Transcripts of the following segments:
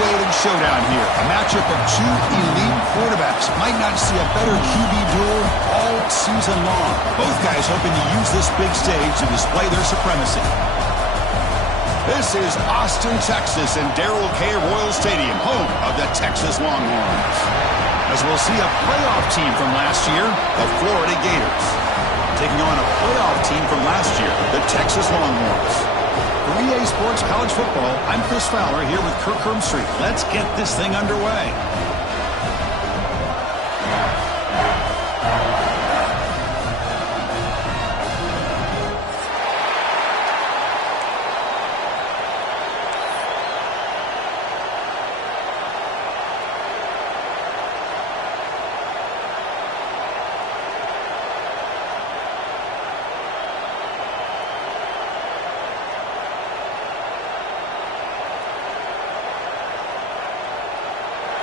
heavyweight showdown here. A matchup of two elite quarterbacks. Might not see a better QB duel all season long. Both guys hoping to use this big stage to display their supremacy. This is Austin, Texas, and Darrell K. Royal Stadium, home of the Texas Longhorns. As we'll see a playoff team from last year, the Florida Gators, taking on a playoff team from last year, the Texas Longhorns. For EA Sports College Football, I'm Chris Fowler here with Kirk Herbstreit. Let's get this thing underway.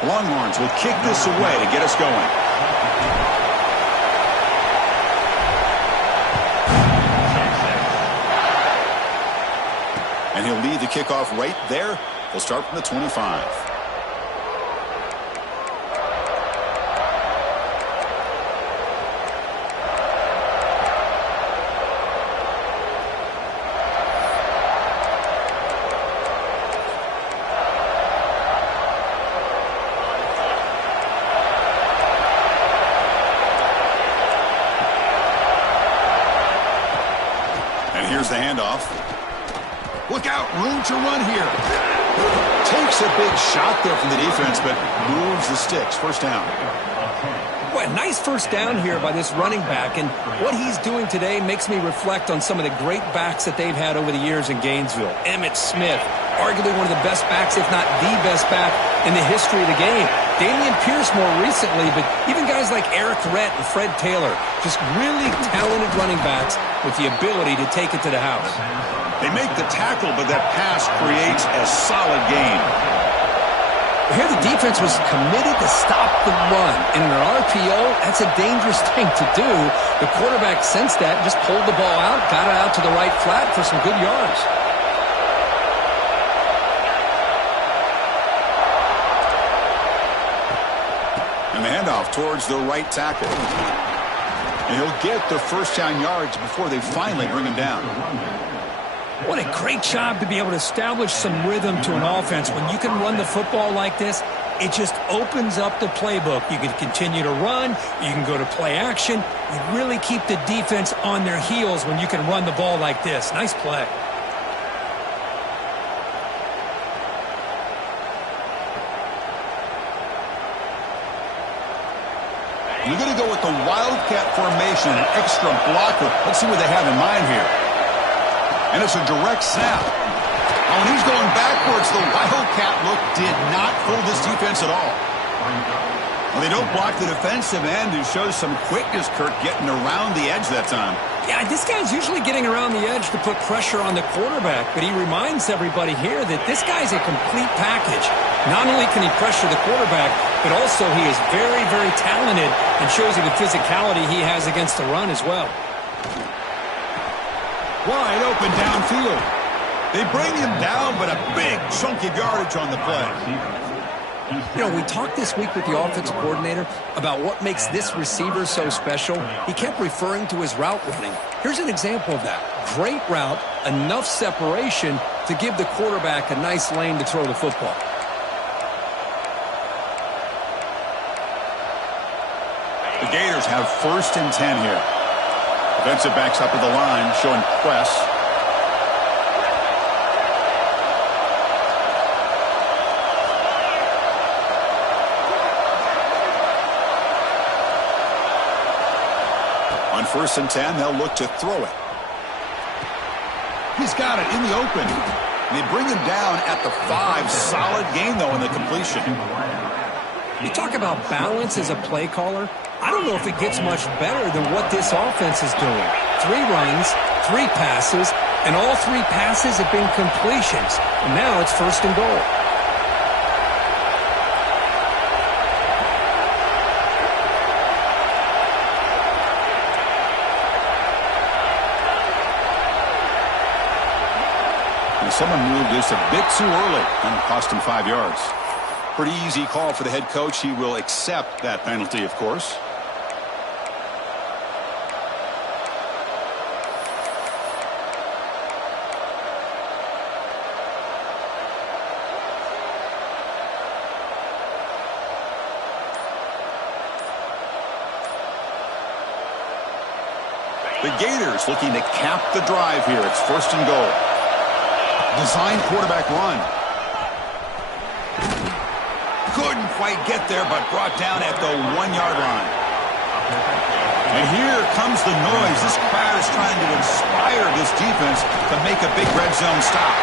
Longhorns will kick this away to get us going. And he'll lead the kickoff right there. He'll start from the 25. Here's the handoff. Look out, room to run here. Takes a big shot there from the defense, but moves the sticks. First down. Boy, nice first down here by this running back, and what he's doing today makes me reflect on some of the great backs that they've had over the years in Gainesville. Emmitt Smith, arguably one of the best backs, if not the best back in the history of the game. Dameon Pierce more recently, but even guys like Eric Rhett and Fred Taylor, just really talented running backs with the ability to take it to the house. They make the tackle, but that pass creates a solid gain. Here the defense was committed to stop the run. And in an RPO, that's a dangerous thing to do. The quarterback sensed that, just pulled the ball out, got it out to the right flat for some good yards. And the handoff towards the right tackle. And he'll get the first down yards before they finally bring him down. What a great job to be able to establish some rhythm to an offense. When you can run the football like this, it just opens up the playbook. You can continue to run. You can go to play action. You really keep the defense on their heels when you can run the ball like this. Nice play. You're going to go with the Wildcat formation, an extra blocker. Let's see what they have in mind here. And it's a direct snap. Oh, and he's going backwards. The Wildcat look did not fool this defense at all. Well, they don't block the defensive end, who shows some quickness, Kirk, getting around the edge that time. Yeah, this guy's usually getting around the edge to put pressure on the quarterback, but he reminds everybody here that this guy's a complete package. Not only can he pressure the quarterback, but also he is very, very talented and shows you the physicality he has against the run as well. Wide open downfield. They bring him down, but a big chunk of yardage on the play. You know, we talked this week with the offensive coordinator about what makes this receiver so special. He kept referring to his route running. Here's an example of that. Great route, enough separation to give the quarterback a nice lane to throw the football. The Gators have 1st and 10 here. Defensive backs up at the line, showing press. On 1st and 10, they'll look to throw it. He's got it in the open. They bring him down at the 5. Solid gain, though, in the completion. You talk about balance as a play caller. I don't know if it gets much better than what this offense is doing. 3 runs, 3 passes, and all 3 passes have been completions. And now it's 1st and goal. And someone moved just a bit too early and cost him 5 yards. Pretty easy call for the head coach. He will accept that penalty, of course. The Gators looking to cap the drive here. It's 1st and goal. Design quarterback run. Couldn't quite get there, but brought down at the 1-yard line. And here comes the noise. This crowd is trying to inspire this defense to make a big red zone stop.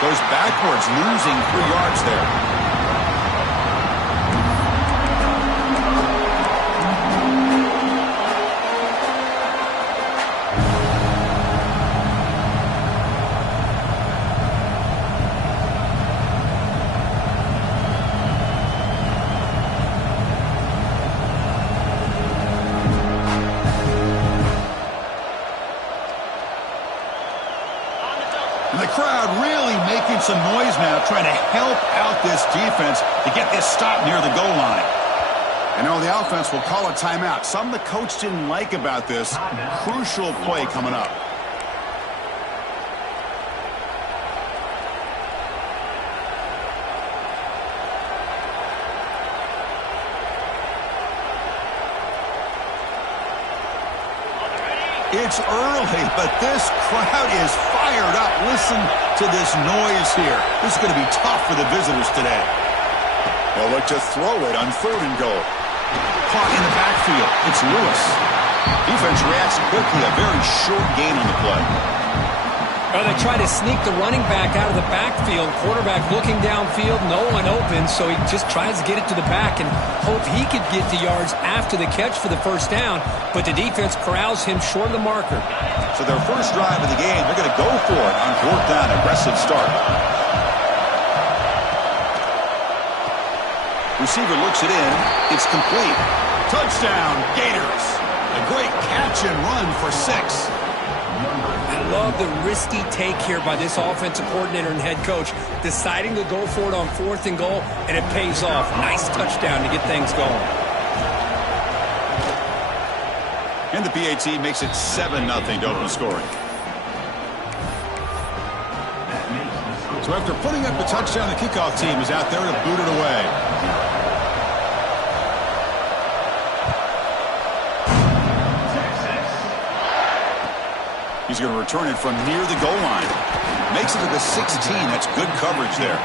Goes backwards, losing 3 yards there. And the crowd really making some noise now, trying to help out this defense to get this stop near the goal line. And now the offense will call a timeout. Something the coach didn't like about this. Crucial play coming up. It's early, but this crowd is fired up. Listen to this noise here. This is going to be tough for the visitors today. They'll look to throw it on 3rd and goal. Caught in the backfield. It's Lewis. Defense reacts quickly. A very short gain on the play. Well, they try to sneak the running back out of the backfield. Quarterback looking downfield, no one open, so he just tries to get it to the back and hope he could get the yards after the catch for the 1st down, but the defense corrals him short of the marker. So their first drive of the game, they're going to go for it on 4th down. Aggressive start. Receiver looks it in. It's complete. Touchdown, Gators. A great catch and run for 6. I love the risky take here by this offensive coordinator and head coach, deciding to go for it on 4th and goal, and it pays off. Nice touchdown to get things going. And the PAT makes it 7-0 to open scoring. So after putting up the touchdown, the kickoff team is out there to boot it away. He's going to return it from near the goal line. Makes it to the 16. That's good coverage there.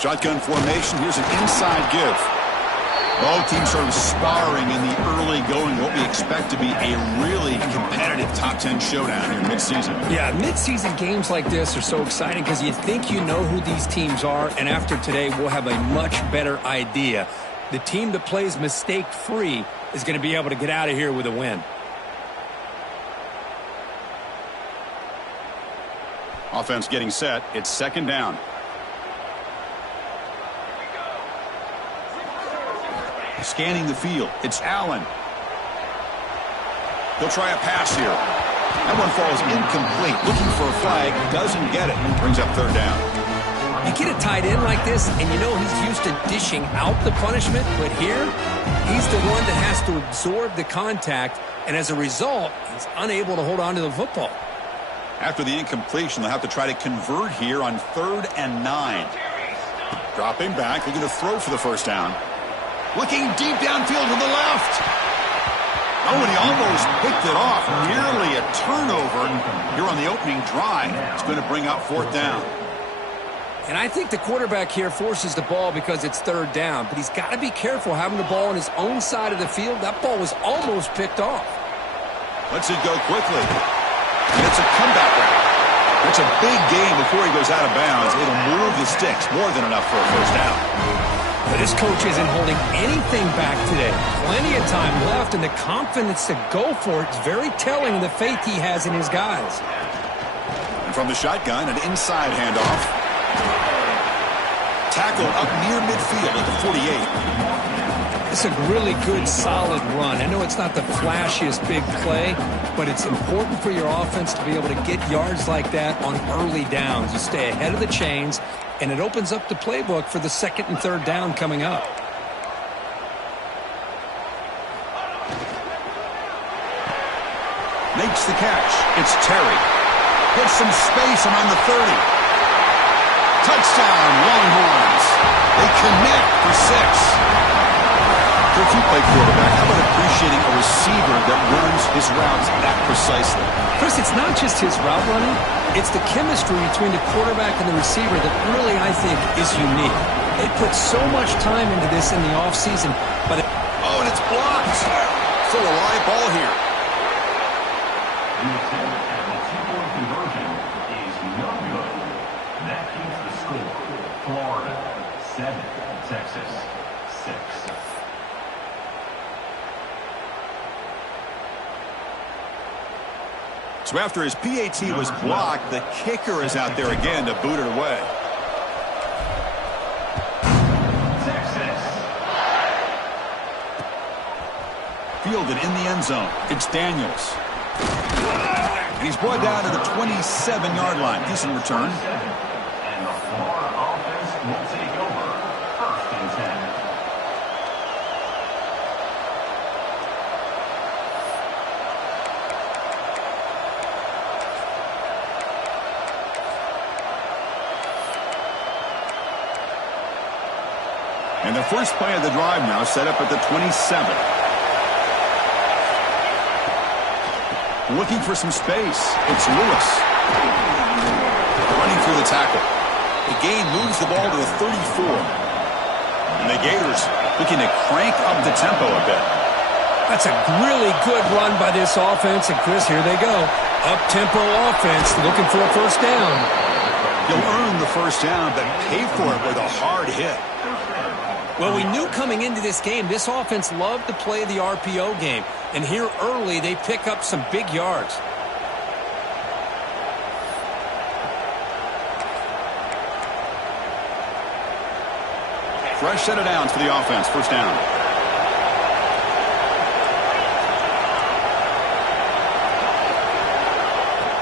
Shotgun formation. Here's an inside give. Both teams sort of sparring in the early going, what we expect to be a really competitive top 10 showdown here mid-season. Yeah, mid-season games like this are so exciting because you think you know who these teams are, and after today we'll have a much better idea. The team that plays mistake-free is going to be able to get out of here with a win. Offense getting set. It's 2nd down. Scanning the field. It's Allen. He'll try a pass here. That one falls incomplete. Looking for a flag. Doesn't get it. Brings up 3rd down. You get a tight end like this, and you know he's used to dishing out the punishment, but here, he's the one that has to absorb the contact, and as a result, he's unable to hold on to the football. After the incompletion, they'll have to try to convert here on 3rd and 9. Dropping back, looking to throw for the 1st down. Looking deep downfield to the left. Oh, and he almost picked it off. Nearly a turnover here on the opening drive. It's going to bring up 4th down. And I think the quarterback here forces the ball because it's 3rd down, but he's got to be careful having the ball on his own side of the field. That ball was almost picked off. Lets it go quickly. And it's a comeback route. That's a big gain before he goes out of bounds. It'll move the sticks. More than enough for a 1st down. But this coach isn't holding anything back today. Plenty of time left, and the confidence to go for it is very telling of the faith he has in his guys. And from the shotgun, an inside handoff. Tackled up near midfield at the 48. It's a really good, solid run. I know it's not the flashiest big play, but it's important for your offense to be able to get yards like that on early downs. You stay ahead of the chains, and it opens up the playbook for the second and third down coming up. Makes the catch. It's Terry. Gets some space around the 30. Touchdown, Longhorns. They connect for 6. If you play quarterback, how about appreciating a receiver that runs his routes that precisely? Chris, it's not just his route running. It's the chemistry between the quarterback and the receiver that really, I think, is unique. They put so much time into this in the offseason, but oh, and it's blocked. Still a live ball here. The attempt at the two-point conversion is no good. That keeps the score. Florida 7, Texas 6. So after his PAT was blocked, the kicker is out there again to boot it away. Texas. Fielded in the end zone. It's Daniels. And he's brought down to the 27-yard line. Decent return. And the Florida offense will take over 1st and 10. And the first play of the drive now set up at the 27. Looking for some space. It's Lewis. Running through the tackle. The gain moves the ball to the 34. And the Gators looking to crank up the tempo a bit. that's a really good run by this offense. And, Chris, here they go. Up-tempo offense looking for a first down. You'll earn the first down, but pay for it with a hard hit. Well, we knew coming into this game, this offense loved to play the RPO game. And here early, they pick up some big yards. Fresh set of downs for the offense. First down.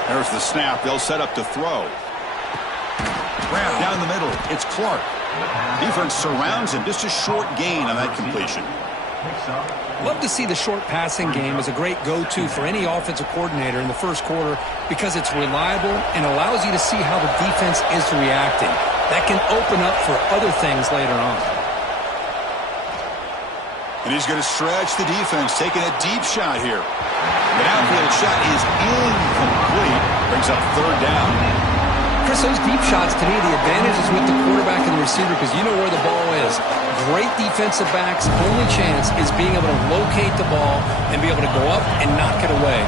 There's the snap. They'll set up to throw. Down the middle. It's Clark. Defense surrounds him. Just a short gain on that completion. Love to see the short passing game as a great go-to for any offensive coordinator in the first quarter because it's reliable and allows you to see how the defense is reacting. That can open up for other things later on. And he's going to stretch the defense, taking a deep shot here. The downfield shot is incomplete. Brings up third down. Chris, those deep shots, to me, the advantage is with the quarterback and the receiver because you know where the ball is. Great defensive backs' only chance is being able to locate the ball and be able to go up and knock it away.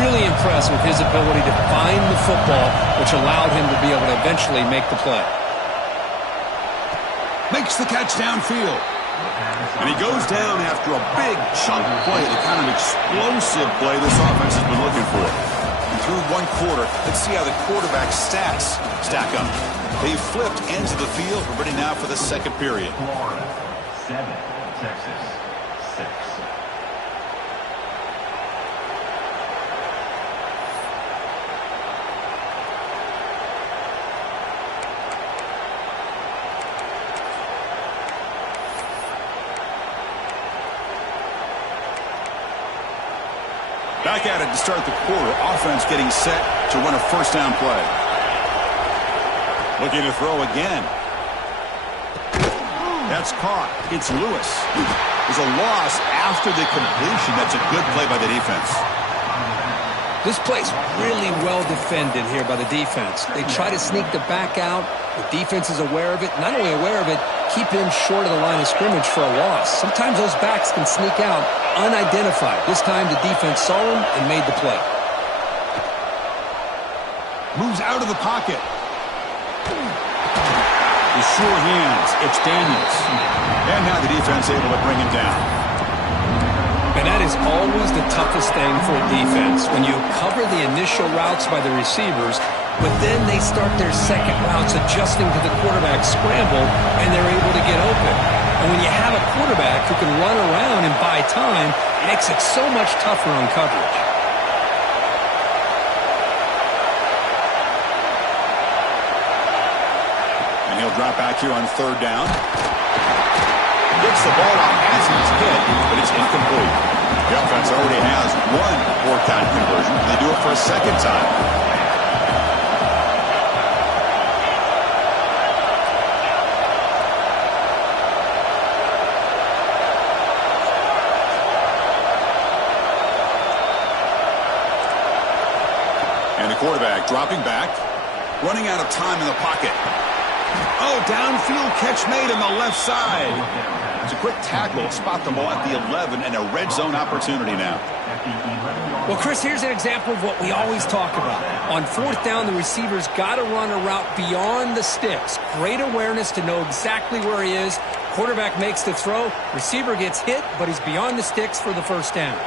Really impressed with his ability to find the football, which allowed him to be able to eventually make the play. Makes the catch downfield. And he goes down after a big chunk play, the kind of explosive play this offense has been looking for. Through one quarter, let's see how the quarterback stats stack up. They've flipped ends of the field. We're ready now for the second period. Florida 7, Texas 6. Back at it to start the quarter. Offense getting set to run a first down play. Looking to throw again. That's caught. It's Lewis. There's a loss after the completion. That's a good play by the defense. This play's really well defended here by the defense. They try to sneak the back out. The defense is aware of it. Not only aware of it, keep him short of the line of scrimmage for a loss. Sometimes those backs can sneak out unidentified. This time the defense saw him and made the play. Moves out of the pocket. With sure hands, it's Daniels. And now the defense able to bring him down. And that is always the toughest thing for a defense. When you cover the initial routes by the receivers, but then they start their second routes adjusting to the quarterback scramble, and they're able to get open. And when you have a quarterback who can run around and buy time, it makes it so much tougher on coverage. And he'll drop back here on third down. Gets the ball out as he's hit, but it's incomplete. The offense already has one fourth down conversion. They do it for a second time. And the quarterback dropping back, running out of time in the pocket. Oh, downfield catch made on the left side. It's a quick tackle, spot the ball at the 11, and a red zone opportunity now. Well, Chris, here's an example of what we always talk about. On fourth down, the receiver's got to run a route beyond the sticks. Great awareness to know exactly where he is. Quarterback makes the throw. Receiver gets hit, but he's beyond the sticks for the first down.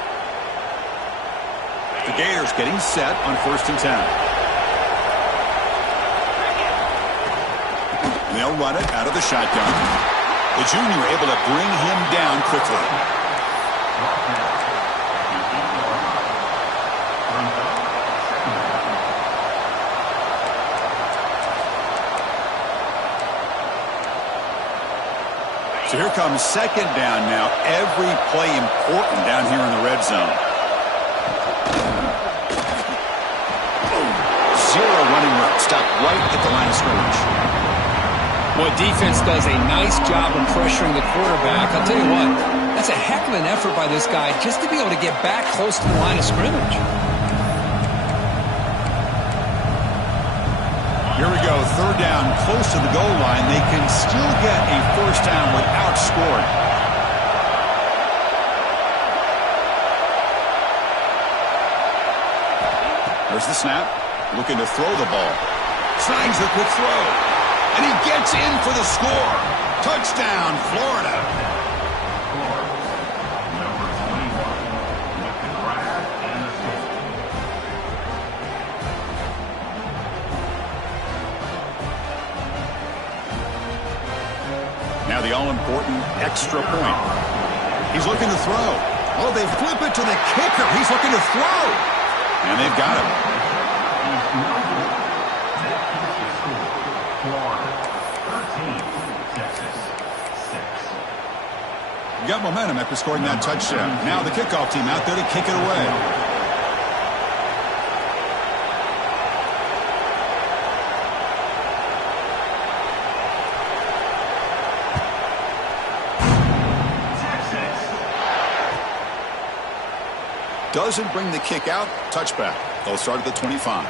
The Gators getting set on 1st and 10. And they'll run it out of the shotgun. The junior able to bring him down quickly. So here comes second down now. Every play important down here in the red zone. Zero running room. Stop right at the line of scrimmage. Well, defense does a nice job of pressuring the quarterback. I'll tell you what, that's a heck of an effort by this guy just to be able to get back close to the line of scrimmage. Here we go, third down, close to the goal line. They can still get a first down without scoring. There's the snap, looking to throw the ball. Signs the quick throw. And he gets in for the score. Touchdown, Florida. Number 21 with the grab and the score. Now the all-important extra point. He's looking to throw. Oh, they flip it to the kicker. He's looking to throw. And they've got him. Got momentum after scoring that touchdown. Now the kickoff team out there to kick it away. Doesn't bring the kick out. Touchback. They'll start at the 25.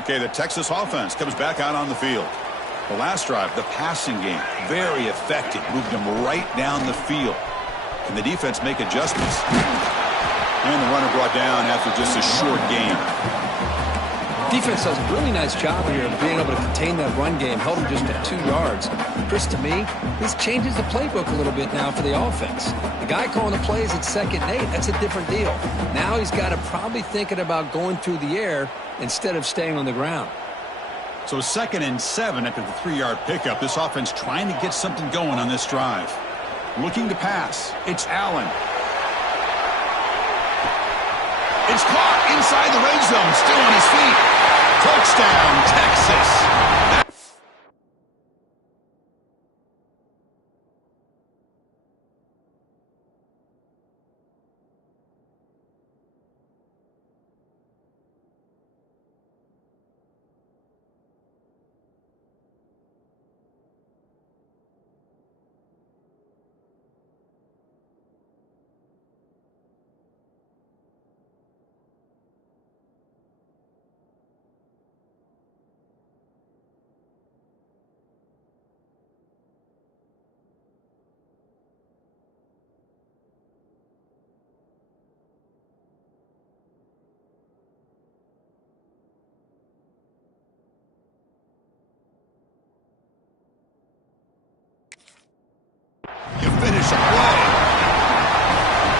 Okay, the Texas offense comes back out on the field. The last drive, the passing game, very effective. Moved them right down the field. Can the defense make adjustments? And the runner brought down after just a short game. Defense does a really nice job here of being able to contain that run game. Held him just at 2 yards. Chris, to me, this changes the playbook a little bit now for the offense. The guy calling the plays at 2nd and 8, that's a different deal. Now he's got to probably thinking about going through the air instead of staying on the ground. So 2nd and 7 after the 3-yard pickup. This offense trying to get something going on this drive. Looking to pass. It's Allen. It's caught inside the red zone. Still on his feet. Touchdown, Texas.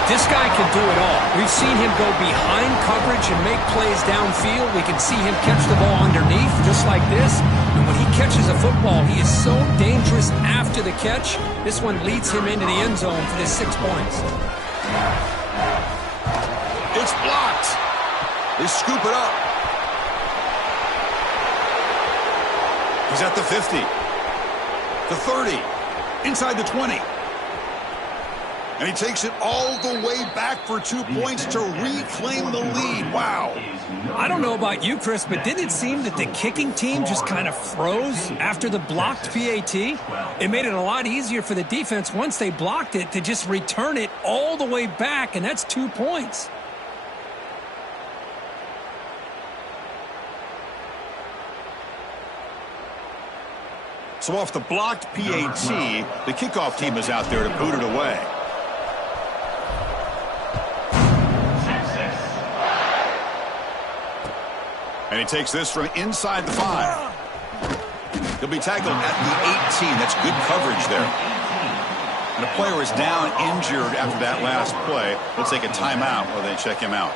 This guy can do it all. We've seen him go behind coverage and make plays downfield. We can see him catch the ball underneath, just like this. And when he catches a football, he is so dangerous after the catch. This one leads him into the end zone for the 6 points. It's blocked. They scoop it up. He's at the 50. The 30. Inside the 20. And he takes it all the way back for 2 points to reclaim the lead. Wow. I don't know about you, Chris, but didn't it seem that the kicking team just kind of froze after the blocked PAT? It made it a lot easier for the defense once they blocked it to just return it all the way back, and that's 2 points. So off the blocked PAT, the kickoff team is out there to boot it away. And he takes this from inside the 5. He'll be tackled at the 18. That's good coverage there. And the player is down injured after that last play. We'll take a timeout while they check him out.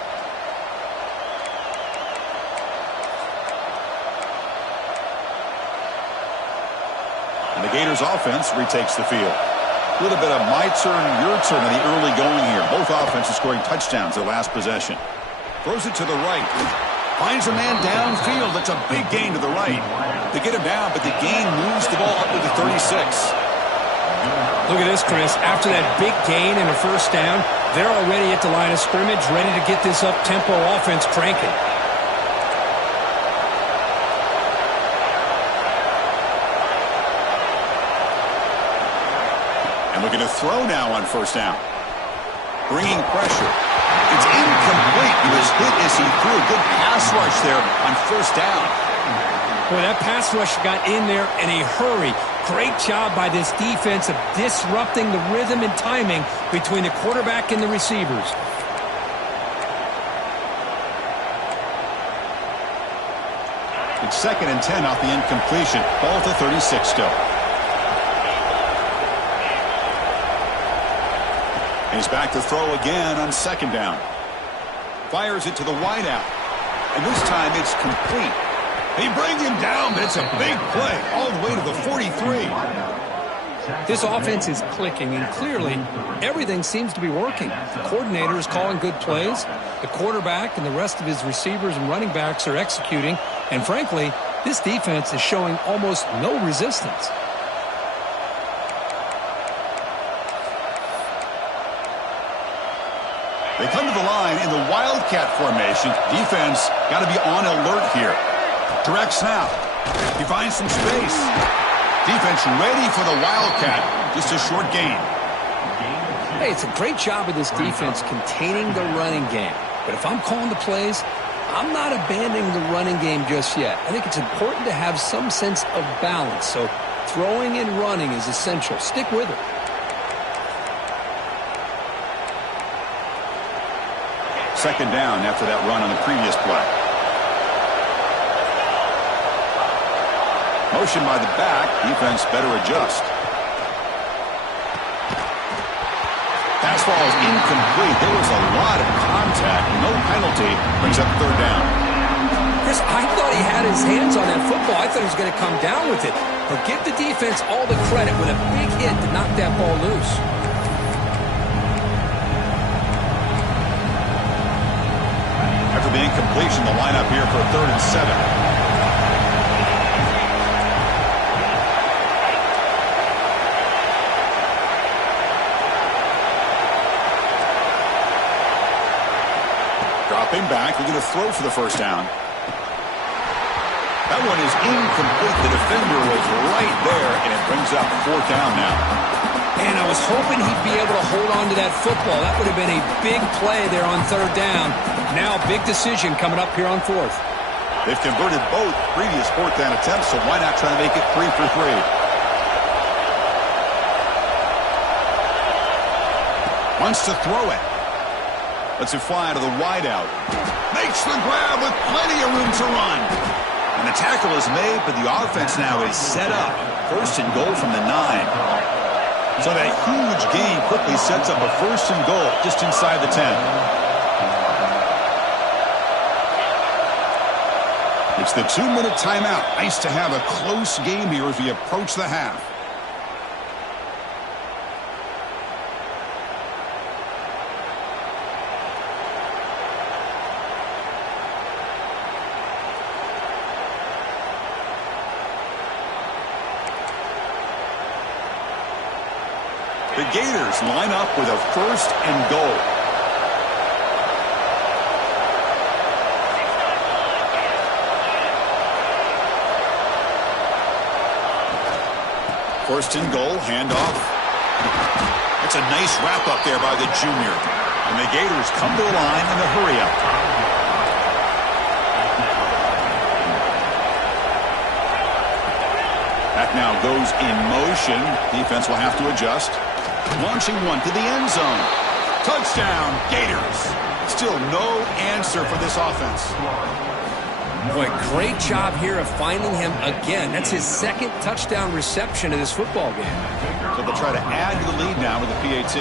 And the Gators offense retakes the field. A little bit of my turn, your turn in the early going here. Both offenses scoring touchdowns their last possession. Throws it to the right. Finds a man downfield. That's a big gain to the right. They get him down, but the gain moves the ball up to the 36. Look at this, Chris. After that big gain and a first down, they're already at the line of scrimmage, ready to get this up-tempo offense cranking. And looking to throw now on first down. Bringing pressure. It's incomplete. He was hit as he threw a good pass rush there on first down. Boy, that pass rush got in there in a hurry. Great job by this defense of disrupting the rhythm and timing between the quarterback and the receivers. It's 2nd and 10 off the incompletion. Ball to 36 still. He's back to throw again on 2nd down. Fires it to the wideout. And this time it's complete. They bring him down, but it's a big play all the way to the 43. This offense is clicking, and clearly everything seems to be working. The coordinator is calling good plays. The quarterback and the rest of his receivers and running backs are executing. And frankly, this defense is showing almost no resistance. They come to the line in the Wildcat formation. Defense got to be on alert here. Direct snap. He finds some space. Defense ready for the Wildcat. Just a short gain. Hey, it's a great job of this defense containing the running game. But if I'm calling the plays, I'm not abandoning the running game just yet. I think it's important to have some sense of balance. So throwing and running is essential. Stick with it. Second down after that run on the previous play. Motion by the back. Defense better adjust. Pass ball is incomplete. There was a lot of contact. No penalty. Brings up 3rd down. Chris, I thought he had his hands on that football. I thought he was going to come down with it. But give the defense all the credit with a big hit to knock that ball loose. After the incompletion, the lineup here for 3rd and 7. Dropping back, looking to throw for the first down. That one is incomplete. The defender was right there, and it brings up 4th down now. And I was hoping he'd be able to hold on to that football. That would have been a big play there on 3rd down. Now, big decision coming up here on 4th. They've converted both previous 4th down attempts, so why not try to make it 3 for 3? Wants to throw it. Lets it fly to the wideout. Makes the grab with plenty of room to run. And the tackle is made, but the offense now is set up. 1st and goal from the 9. So that huge gain quickly sets up a 1st and goal just inside the 10. It's the 2-minute timeout. Nice to have a close game here as we approach the half. The Gators line up with a 1st and goal. First and goal, handoff. It's a nice wrap up there by the junior. And the Gators come to the line in the hurry-up. That now goes in motion. Defense will have to adjust. Launching one to the end zone. Touchdown, Gators. Still no answer for this offense. Boy, great job here of finding him again. That's his 2nd touchdown reception of this football game. So they'll try to add to the lead now with the PAT.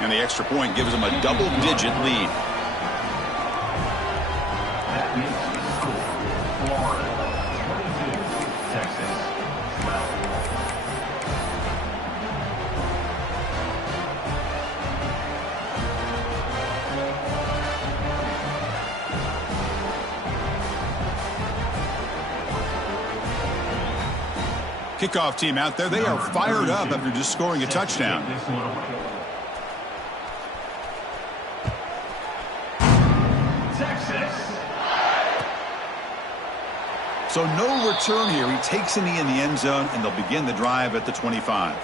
And the extra point gives them a double-digit lead. That makes the score. Florida 22, Texas 12. Kickoff team out there. They are fired up after just scoring a touchdown. So no return here. He takes in the end zone, and they'll begin the drive at the 25.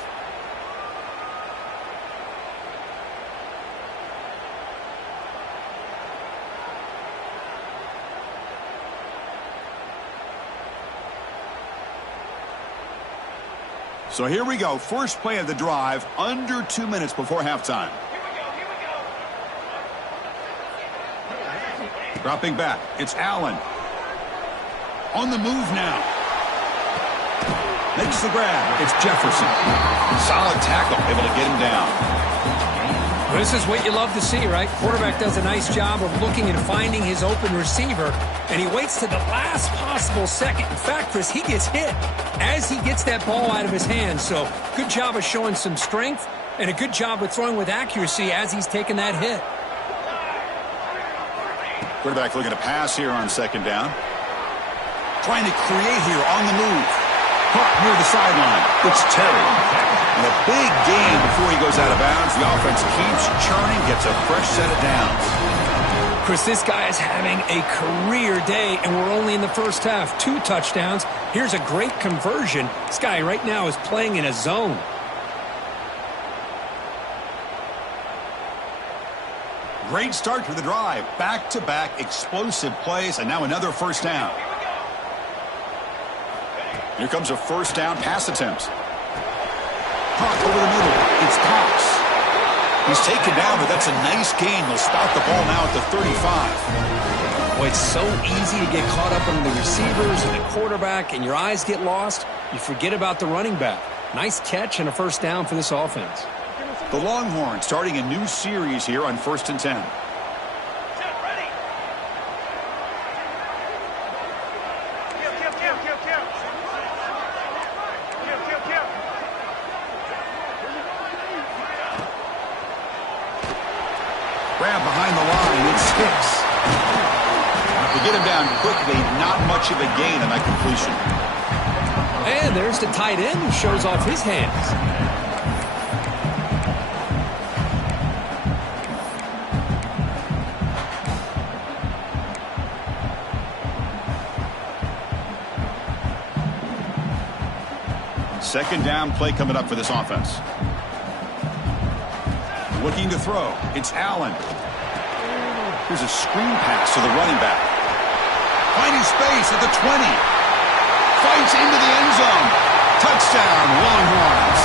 So here we go. First play of the drive, under 2 minutes before halftime. Dropping back. It's Allen. On the move now. Makes the grab. It's Jefferson. Solid tackle. Able to get him down. Well, this is what you love to see, right? Quarterback does a nice job of looking and finding his open receiver, and he waits to the last possible second. In fact, Chris, he gets hit as he gets that ball out of his hands. So good job of showing some strength and a good job of throwing with accuracy as he's taking that hit. Quarterback looking to pass here on 2nd down. Trying to create here on the move. Caught near the sideline. It's Terry. And a big gain before he goes out of bounds. The offense keeps churning, gets a fresh set of downs. Chris, this guy is having a career day, and we're only in the first half. 2 touchdowns. Here's a great conversion. This guy right now is playing in a zone. Great start to the drive. Back-to-back explosive plays, and now another first down. Here comes a first down pass attempt. Caught over the middle. It's Cox. He's taken down, but that's a nice gain. They'll spot the ball now at the 35. Boy, it's so easy to get caught up on the receivers and the quarterback, and your eyes get lost. You forget about the running back. Nice catch and a first down for this offense. The Longhorns starting a new series here on 1st and 10. Grab behind the line. It's Hicks. To get him down quickly, not much of a gain on that completion. And there's the tight end who shows off his hands. Second down play coming up for this offense. Looking to throw. It's Allen. Here's a screen pass to the running back. Finding space at the 20. Fights into the end zone. Touchdown, Longhorns.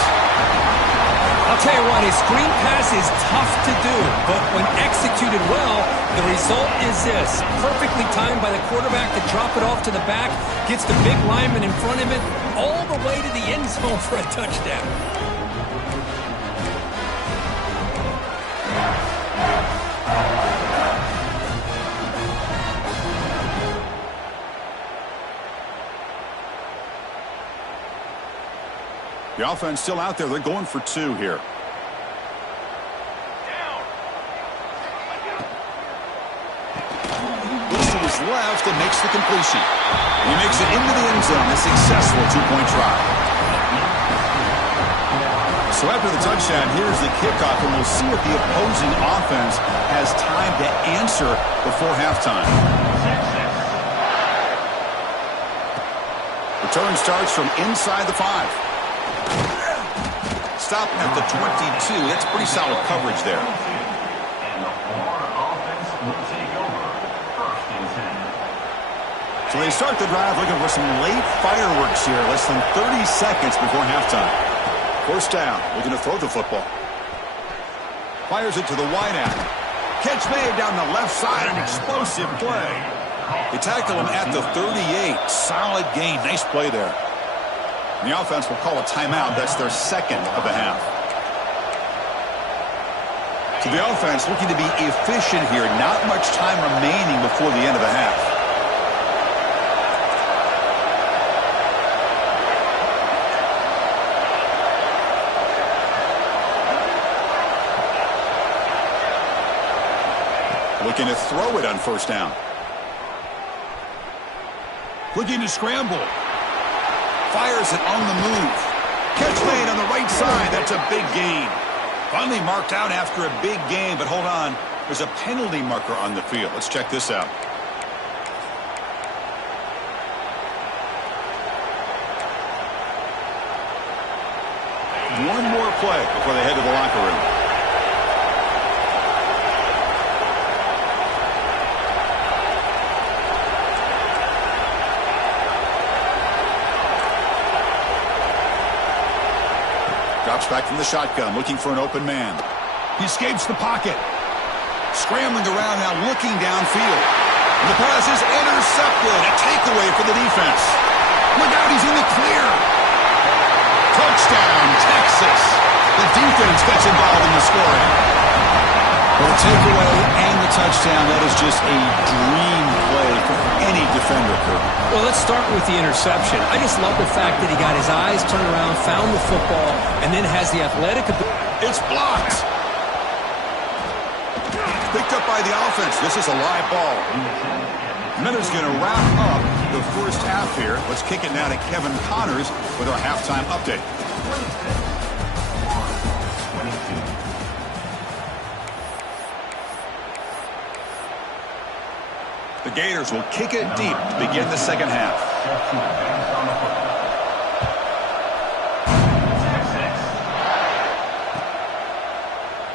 I'll tell you what, a screen pass is tough to do, but when executed well, the result is this. Perfectly timed by the quarterback to drop it off to the back, gets the big lineman in front of it, all the way to the end zone for a touchdown. The offense still out there. They're going for 2 here. Looks to his left and makes the completion. He makes it into the end zone. A successful 2-point try. So after the touchdown, here's the kickoff, and we'll see if the opposing offense has time to answer before halftime. Return starts from inside the 5. Stopping at the 22. That's pretty solid coverage there. And the Florida offense will take over. 1st and 10. So they start the drive looking for some late fireworks here. Less than 30 seconds before halftime. 1st down. Looking to throw the football. Fires it to the wideout. Catch made down the left side. An explosive play. They tackle him at the 38. Solid gain. Nice play there. And the offense will call a timeout. That's their 2nd of the half. So the offense looking to be efficient here. Not much time remaining before the end of the half. Looking to throw it on 1st down. Looking to scramble. Fires it on the move. Catch made on the right side. That's a big gain. Finally marked out after a big gain, but hold on. There's a penalty marker on the field. Let's check this out. One more play before they head to the locker room. Drops back from the shotgun, looking for an open man. He escapes the pocket. Scrambling around now, looking downfield. And the pass is intercepted. A takeaway for the defense. Look out, he's in the clear. Touchdown, Texas. The defense gets involved in the scoring. Well, the takeaway and the touchdown, that is just a dream play for any defender, Kurt. Well, let's start with the interception. I just love the fact that he got his eyes turned around, found the football, and then has the athletic ability. It's blocked. Picked up by the offense. This is a live ball. Miller's going to wrap up the 1st half here. Let's kick it now to Kevin Connors with our halftime update. The Gators will kick it deep to begin the 2nd half.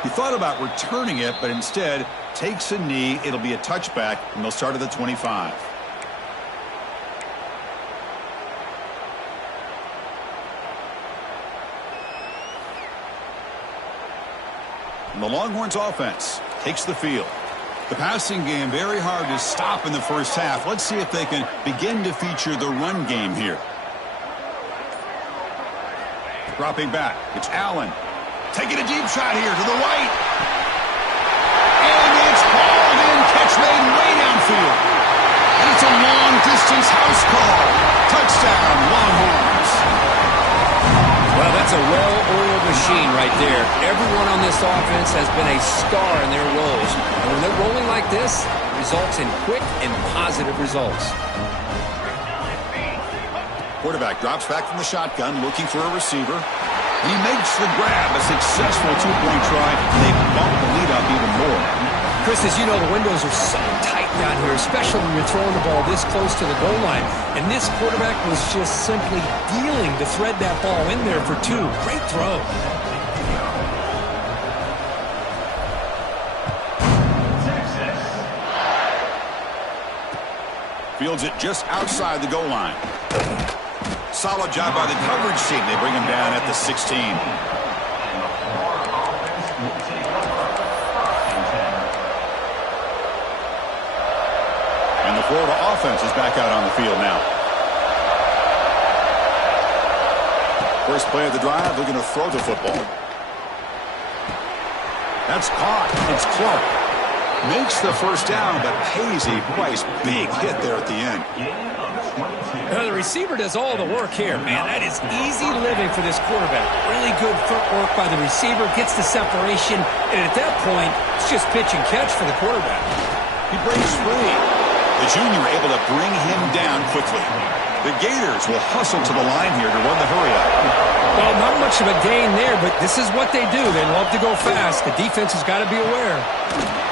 He thought about returning it, but instead takes a knee. It'll be a touchback, and they'll start at the 25. And the Longhorns offense takes the field. The passing game very hard to stop in the 1st half. Let's see if they can begin to feature the run game here. Dropping back. It's Allen. Taking a deep shot here to the right. And it's hauled in. Catch made way downfield. And it's a long-distance house call. Touchdown, Longhorns. Well, that's a well-oiled machine right there. Everyone on this offense has been a star in their roles. And when they're rolling like this, it results in quick and positive results. Quarterback drops back from the shotgun, looking for a receiver. He makes the grab, a successful 2-point try, and they bump the lead up even more. Chris, as you know, the windows are so tight down here, especially when you're throwing the ball this close to the goal line. And this quarterback was just simply dealing to thread that ball in there for 2. Great throw. Fields it just outside the goal line. Solid job by the coverage team. They bring him down at the 16. And the Florida offense is back out on the field now. First play of the drive, they're going to throw the football. That's caught. It's Clark. Makes the first down, but pays a price. Big hit there at the end. The receiver does all the work here, man. That is easy living for this quarterback. Really good footwork by the receiver, gets the separation, and at that point, it's just pitch and catch for the quarterback. He breaks free. The junior able to bring him down quickly. The Gators will hustle to the line here to run the hurry-up. Well, not much of a gain there, but this is what they do. They love to go fast. The defense has got to be aware.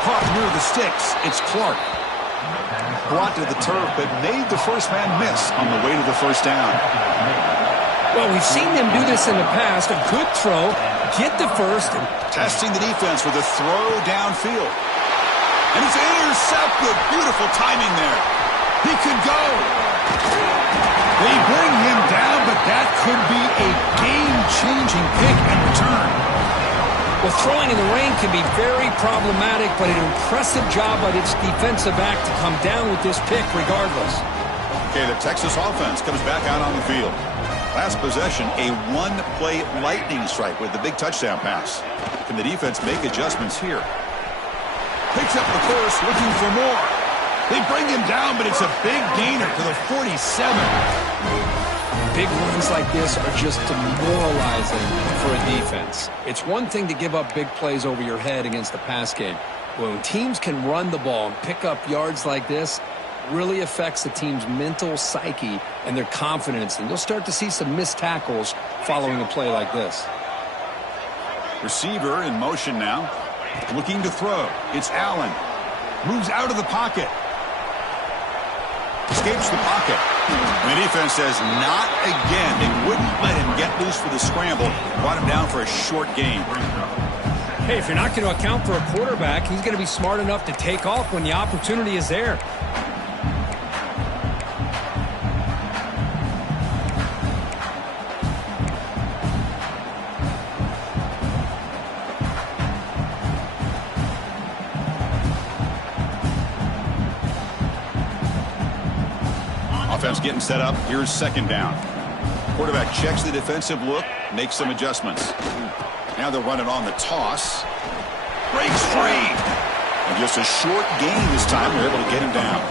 Caught near the sticks. It's Clark. Brought to the turf, but made the first man miss on the way to the first down. Well, we've seen them do this in the past. A good throw, get the first. Testing the defense with a throw downfield. And it's intercepted. Beautiful timing there. He could go. They bring him down, but that could be a game-changing pick in return. Well, throwing in the rain can be very problematic, but an impressive job by this defensive back to come down with this pick regardless. Okay, the Texas offense comes back out on the field. Last possession, a one-play lightning strike with the big touchdown pass. Can the defense make adjustments here? Picks up the first, looking for more. They bring him down, but it's a big gainer to the 47. Big runs like this are just demoralizing for a defense. It's one thing to give up big plays over your head against the pass game. When teams can run the ball and pick up yards like this, really affects the team's mental psyche and their confidence. And you'll start to see some missed tackles following a play like this. Receiver in motion now. Looking to throw. It's Allen. Moves out of the pocket. Escapes the pocket. And the defense says, not again. They wouldn't let him get loose for the scramble. Brought him down for a short gain. Hey, if you're not going to account for a quarterback, he's going to be smart enough to take off when the opportunity is there. Offense getting set up. Here's second down. Quarterback checks the defensive look, makes some adjustments. Now they're running on the toss. Breaks free. And just a short gain this time. They're able to get him down.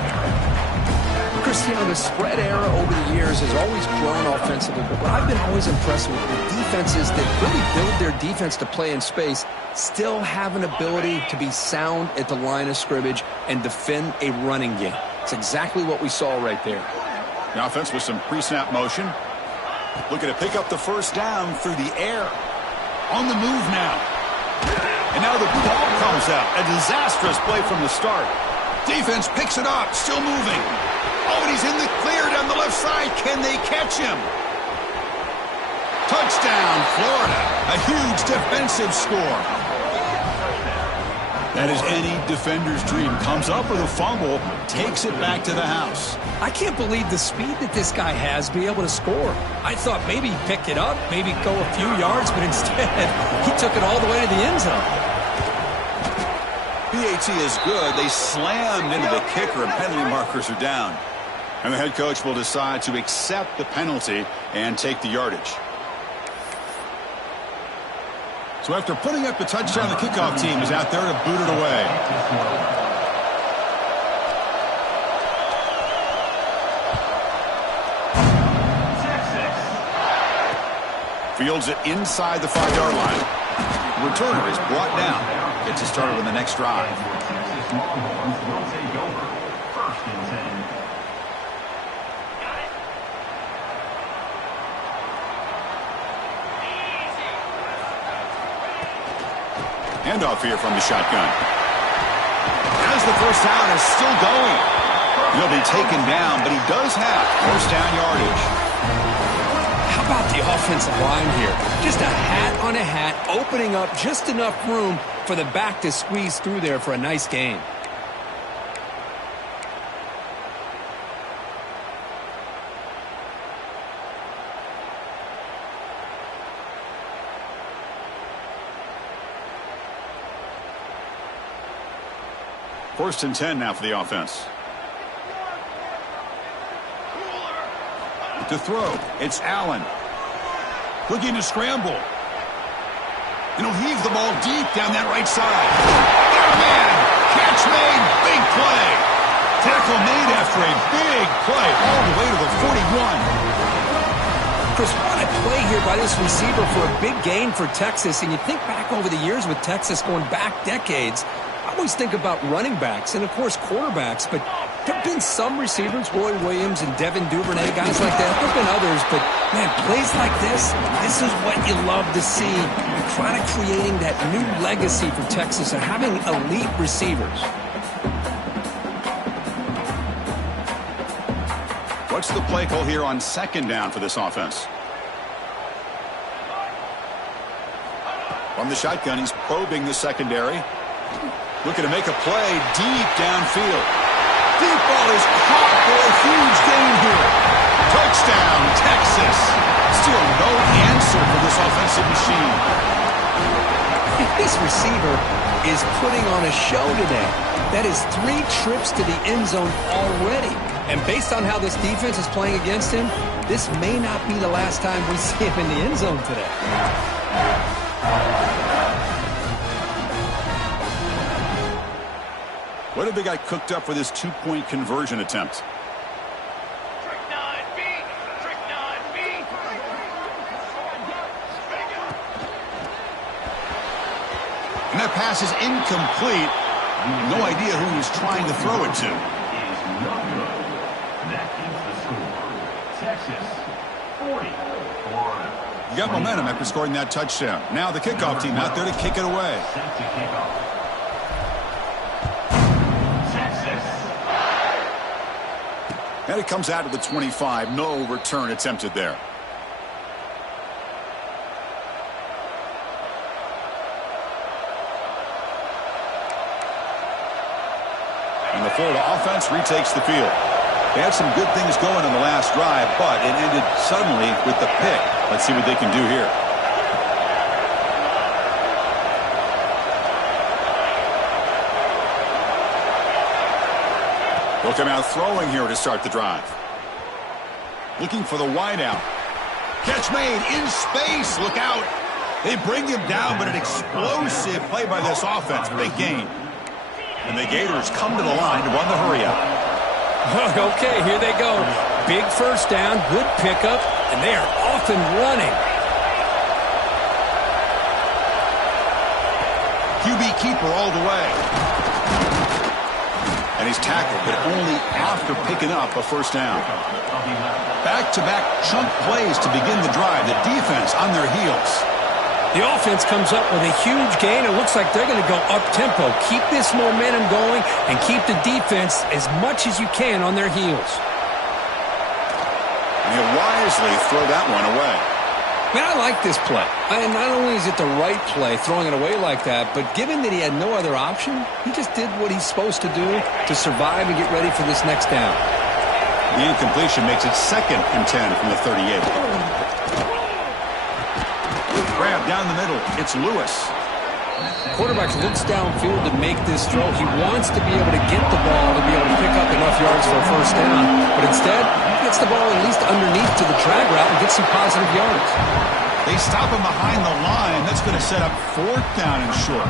Cristiano, the spread era over the years has always grown offensively, but what I've been always impressed with defenses that really build their defense to play in space still have an ability to be sound at the line of scrimmage and defend a running game. It's exactly what we saw right there. The offense with some pre-snap motion. Looking to pick up the first down through the air. On the move now. And now the ball comes out. A disastrous play from the start. Defense picks it up. Still moving. Oh, and he's in the clear down the left side. Can they catch him? Touchdown, Florida. A huge defensive score. That is any defender's dream. Comes up with a fumble, takes it back to the house. I can't believe the speed that this guy has to be able to score. I thought maybe he'd pick it up, maybe go a few yards, but instead he took it all the way to the end zone. PAT is good. They slammed into the kicker, and penalty markers are down. And the head coach will decide to accept the penalty and take the yardage. So after putting up the touchdown, the kickoff team is out there to boot it away. Fields it inside the 5-yard line. Returner is brought down. Gets it started on the next drive. Handoff here from the shotgun. As the first down is still going. He'll be taken down, but he does have first down yardage. How about the offensive line here? Just a hat on a hat, opening up just enough room for the back to squeeze through there for a nice gain. First and 10 now for the offense. To throw, it's Allen. Looking to scramble. And he'll heave the ball deep down that right side. Got a man! Catch made! Big play! Tackle made after a big play all the way to the 41. Chris, what a play here by this receiver for a big gain for Texas. And you think back over the years with Texas going back decades, I always think about running backs and, of course, quarterbacks. But there have been some receivers, Roy Williams and Devin Duvernay, guys like that. There have been others. But, man, plays like this is what you love to see. You're trying to creating that new legacy for Texas of having elite receivers. What's the play call here on second down for this offense? From the shotgun, he's probing the secondary. Looking to make a play deep downfield. Deep ball is caught for a huge gain here. Touchdown, Texas. Still no answer for this offensive machine. This receiver is putting on a show today. That is 3 trips to the end zone already. And based on how this defense is playing against him, this may not be the last time we see him in the end zone today. What have they got cooked up for this 2-point conversion attempt? And that pass is incomplete. No idea who he's trying to throw it to. That keeps the score. Texas, 40, Florida. You got momentum after scoring that touchdown. Now the kickoff team out there to kick it away. Set to kick off. Texas. And it comes out to the 25. No return attempted there. And the Florida offense retakes the field. They had some good things going on the last drive, but it ended suddenly with the pick. Let's see what they can do here. They'll come out throwing here to start the drive. Looking for the wideout. Catch made in space. Look out. They bring him down, but an explosive play by this offense. Big gain. And the Gators come to the line to run the hurry-up. Okay, here they go. Big first down, good pickup, and they are off and running. QB keeper all the way. And he's tackled, but only after picking up a first down. Back-to-back chunk plays to begin the drive. The defense on their heels. The offense comes up with a huge gain. It looks like they're going to go up-tempo. Keep this momentum going and keep the defense as much as you can on their heels. And he'll wisely throw that one away. Man, I like this play. And not only is it the right play, throwing it away like that, but given that he had no other option, he just did what he's supposed to do to survive and get ready for this next down. The incompletion makes it 2nd and 10 from the 38. Grab down the middle. It's Lewis. Quarterback looks downfield to make this throw. He wants to be able to get the ball to be able to pick up enough yards for a first down. But instead, he gets the ball at least underneath to the drag route and gets some positive yards. They stop him behind the line. That's going to set up 4th down and short.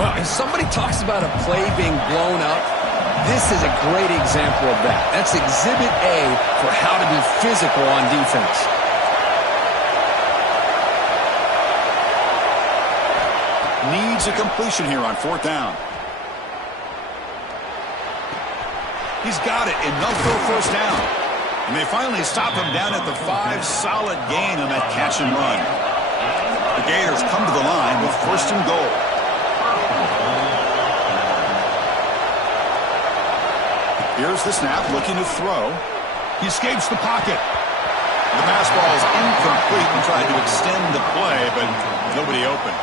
Well, if somebody talks about a play being blown up, this is a great example of that. That's Exhibit A for how to be physical on defense. Needs a completion here on 4th down. He's got it. Enough for a first down. And they finally stop him down at the 5. Solid gain on that catch and run. The Gators come to the line with 1st and goal. Here's the snap, looking to throw. He escapes the pocket. The pass ball is incomplete and tried to extend the play, but nobody open.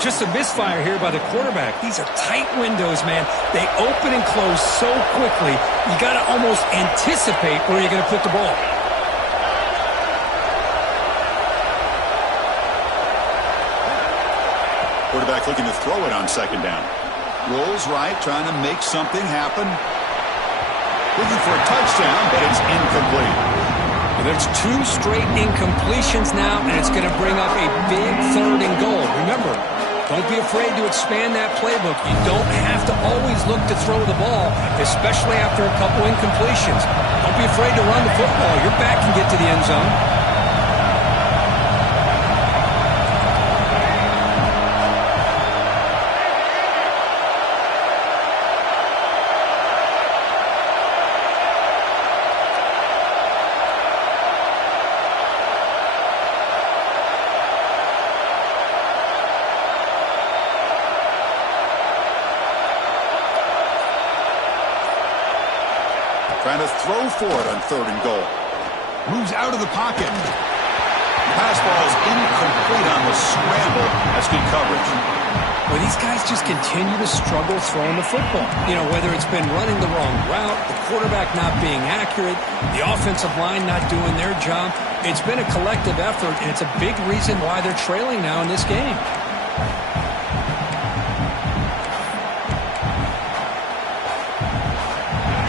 Just a misfire here by the quarterback. These are tight windows, man. They open and close so quickly, you got to almost anticipate where you're going to put the ball. Quarterback looking to throw it on 2nd down. Rolls right, trying to make something happen. Looking for a touchdown, but it's incomplete. Well, there's 2 straight incompletions now, and it's going to bring up a big 3rd and goal. Remember, don't be afraid to expand that playbook. You don't have to always look to throw the ball, especially after a couple incompletions. Don't be afraid to run the football. Your back can get to the end zone. Trying to throw for it on 3rd and goal. Moves out of the pocket. Pass ball is incomplete on the scramble. That's good coverage. Well, these guys just continue to struggle throwing the football. You know, whether it's been running the wrong route, the quarterback not being accurate, the offensive line not doing their job. It's been a collective effort, and it's a big reason why they're trailing now in this game.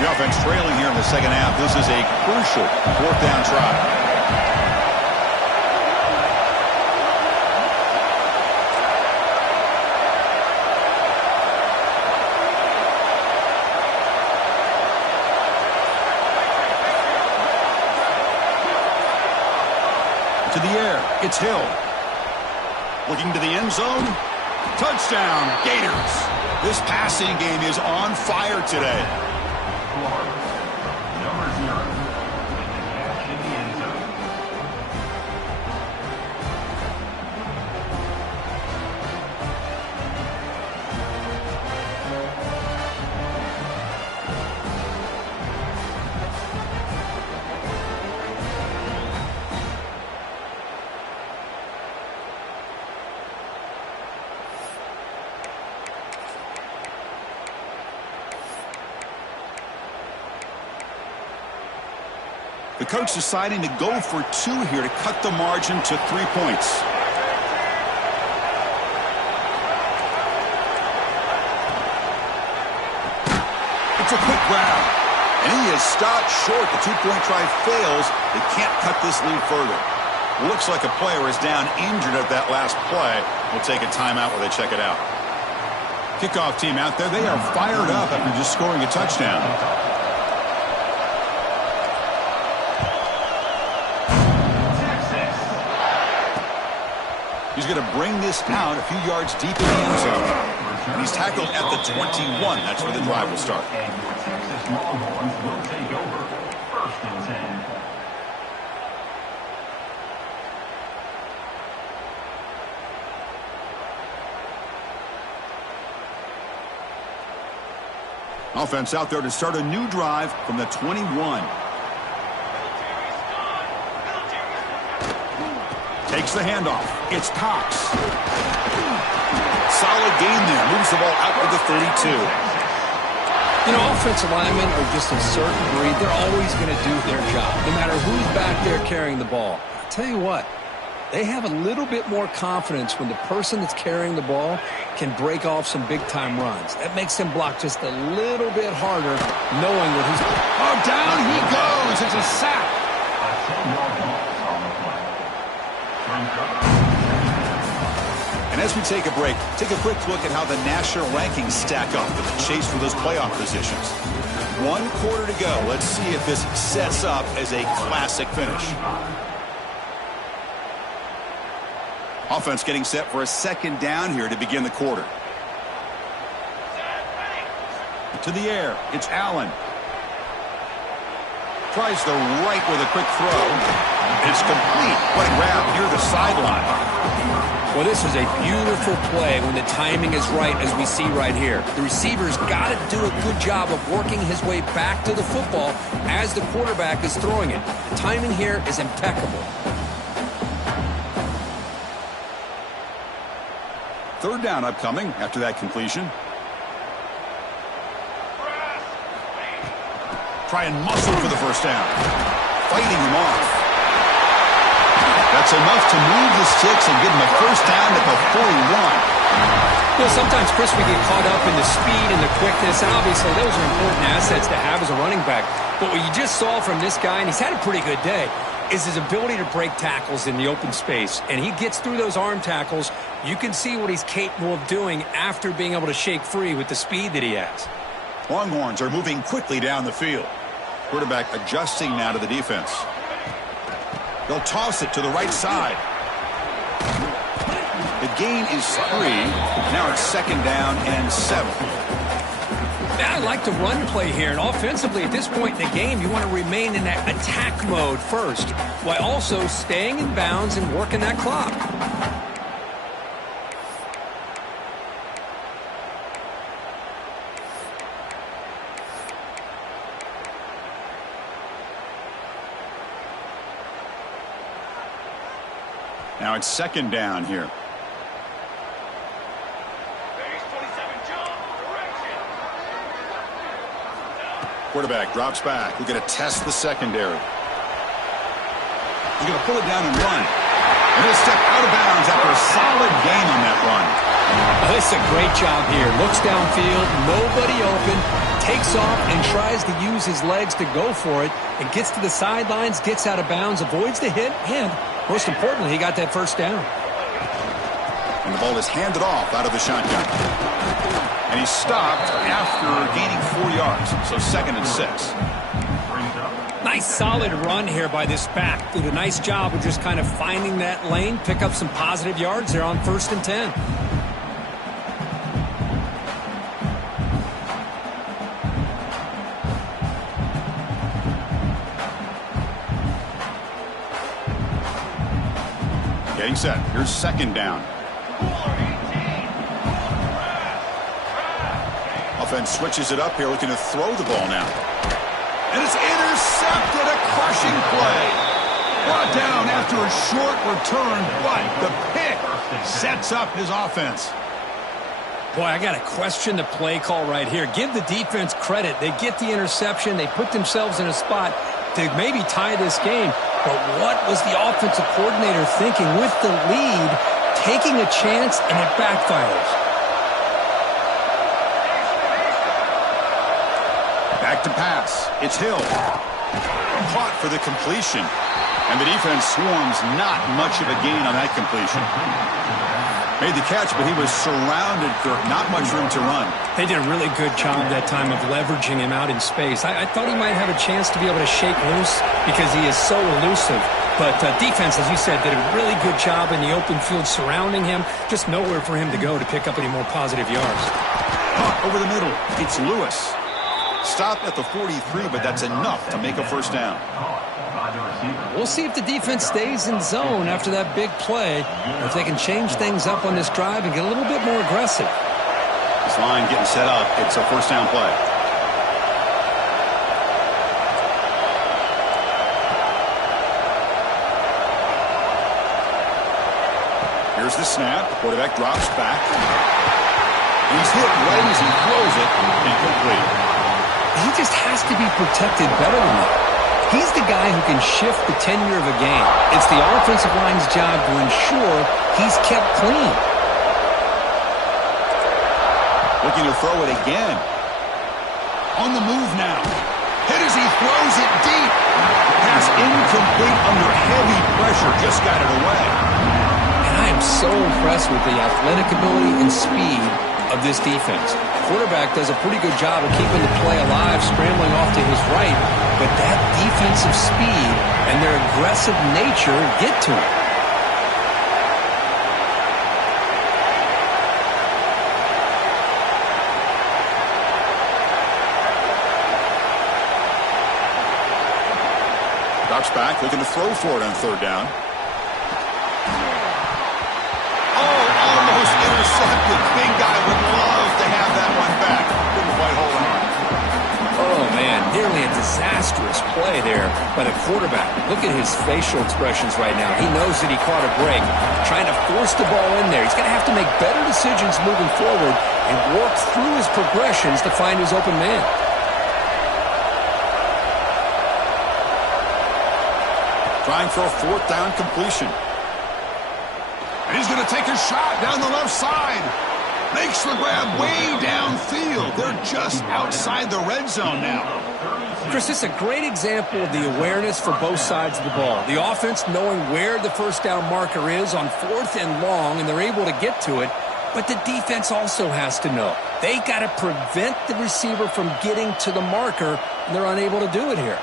The offense trailing here in the second half. This is a crucial 4th down try. To the air. It's Hill. Looking to the end zone. Touchdown, Gators. This passing game is on fire today. Florida, number 0, with the catch in the end zone. The coach deciding to go for 2 here to cut the margin to 3 points. It's a quick grab. And he is stopped short. The 2-point try fails. They can't cut this lead further. Looks like a player is down injured at that last play. We'll take a timeout while they check it out. Kickoff team out there. They are fired up after just scoring a touchdown. He's going to bring this down a few yards deep in the end zone. And he's tackled at the 21. That's where the drive will start. And your Texas Longhorns will take over 1st and 10. Offense out there to start a new drive from the 21. Takes the handoff. It's Cox. Solid gain there. Moves the ball out to the 32. You know, offensive linemen are just a certain breed. They're always going to do their job, no matter who's back there carrying the ball. I'll tell you what, they have a little bit more confidence when the person that's carrying the ball can break off some big-time runs. That makes them block just a little bit harder, knowing that he's... Oh, down he goes. It's a sack. And as we take a break, take a quick look at how the national rankings stack up in the chase for those playoff positions. 1 quarter to go. Let's see if this sets up as a classic finish. Offense getting set for a 2nd down here to begin the quarter. To the air. It's Allen. Tries the right with a quick throw. It's complete. What a grab near the sideline. Well, this is a beautiful play when the timing is right, as we see right here. The receiver's got to do a good job of working his way back to the football as the quarterback is throwing it. The timing here is impeccable. 3rd down upcoming after that completion. Try and muscle for the 1st down. Fighting him off. That's enough to move the sticks and give him a first down at the 41. You know, sometimes, Chris, we get caught up in the speed and the quickness, and obviously those are important assets to have as a running back. But what you just saw from this guy, and he's had a pretty good day, is his ability to break tackles in the open space. And he gets through those arm tackles. You can see what he's capable of doing after being able to shake free with the speed that he has. Longhorns are moving quickly down the field. Quarterback adjusting now to the defense. They'll toss it to the right side. The gain is 3. Now it's 2nd down and 7. I like the run play here, and offensively at this point in the game, you want to remain in that attack mode first, while also staying in bounds and working that clock. Now it's 2nd down here. Quarterback drops back. We're going to test the secondary. He's going to pull it down and run. And he'll step out of bounds after a solid gain on that run. Oh, this is a great job here. Looks downfield, nobody open, takes off and tries to use his legs to go for it, and gets to the sidelines, gets out of bounds, avoids the hit, and most importantly, he got that first down. And the ball is handed off out of the shotgun. And he stopped after gaining 4 yards, so 2nd and 6. Nice solid run here by this back. Did a nice job of just kind of finding that lane, pick up some positive yards there on 1st and 10. Getting set. Here's 2nd down. Offense switches it up here, looking to throw the ball now. And it's intercepted, a crushing play. Brought down after a short return, but the pick sets up his offense. Boy, I got to question the play call right here. Give the defense credit. They get the interception. They put themselves in a spot to maybe tie this game. But what was the offensive coordinator thinking with the lead, taking a chance, and it backfires? Back to pass. It's Hill. Caught for the completion. And the defense swarms, not much of a gain on that completion. Made the catch, but he was surrounded, Kirk. Not much room to run. They did a really good job that time of leveraging him out in space. I thought he might have a chance to be able to shake loose because he is so elusive. But defense, as you said, did a really good job in the open field surrounding him. Just nowhere for him to go to pick up any more positive yards. Over the middle. It's Lewis. Stopped at the 43, but that's enough to make a first down. We'll see if the defense stays in zone after that big play, or if they can change things up on this drive and get a little bit more aggressive. This line getting set up. It's a first down play. Here's the snap. The quarterback drops back. He's hit right as he throws it. Incomplete. He just has to be protected better than that. He's the guy who can shift the tenure of a game. It's the offensive line's job to ensure he's kept clean. Looking to throw it again. On the move now. Hit as he throws it deep. Pass incomplete under heavy pressure. Just got it away. And I am so impressed with the athletic ability and speed of this defense. Quarterback does a pretty good job of keeping the play alive, scrambling off to his right, but that defensive speed and their aggressive nature get to him. Drops back, looking to throw for it on 3rd down. Oh, almost intercepted. Big guy would love to have that one back. Couldn't quite hold on. Oh, man, nearly a disastrous play there by the quarterback. Look at his facial expressions right now. He knows that he caught a break, trying to force the ball in there. He's going to have to make better decisions moving forward and work through his progressions to find his open man. trying for a fourth down completion. And he's going to take a shot down the left side. Makes the grab way downfield. They're just outside the red zone now. Chris, this is a great example of the awareness for both sides of the ball. The offense knowing where the first down marker is on 4th and long, and they're able to get to it. But the defense also has to know. They got to prevent the receiver from getting to the marker, and they're unable to do it here.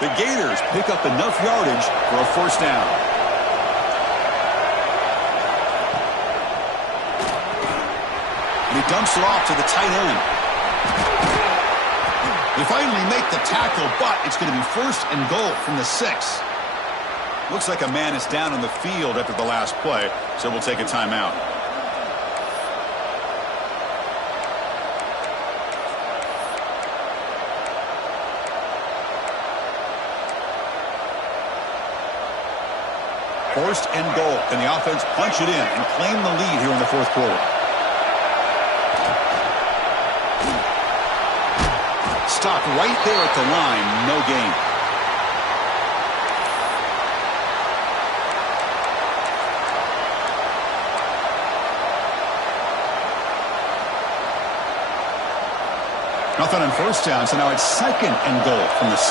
The Gators pick up enough yardage for a first down. And he dumps it off to the tight end. They finally make the tackle, but it's going to be 1st and goal from the 6. Looks like a man is down on the field after the last play, so we'll take a timeout. First and goal. Can the offense punch it in and claim the lead here in the 4th quarter? Stopped right there at the line. No gain. Nothing on first down, so now it's 2nd and goal from the 6.